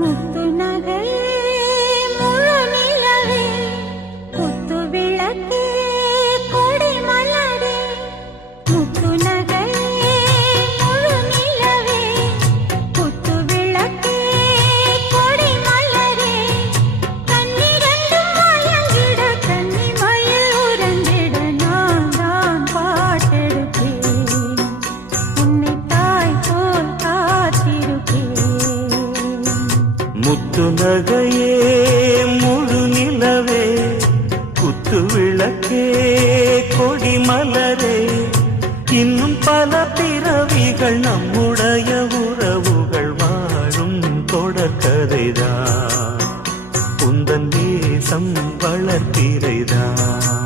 முத்து நகை முழு நிலவே குத்து விளக்கே கொடி மலரே முத்து நகை முழு நிலவே குத்து விளக்கே கொடி மலரே கண்ணிரண்டும் மயங்கிட கன்னி மயில் உறங்கிட நான் தான் பாட்டெடுப்பேன் உன்னை தாய் போல் காத்திருப்பேன் முத்து நகையே முழு நிலவே குத்து விளக்கே கொடி மலரே இன்னும் பல பிறவிகள் நம்முடைய உறவுகள் வாழும் தொடர்கதைதான் உந்தன் தேசம் வளர்த்திரைதான்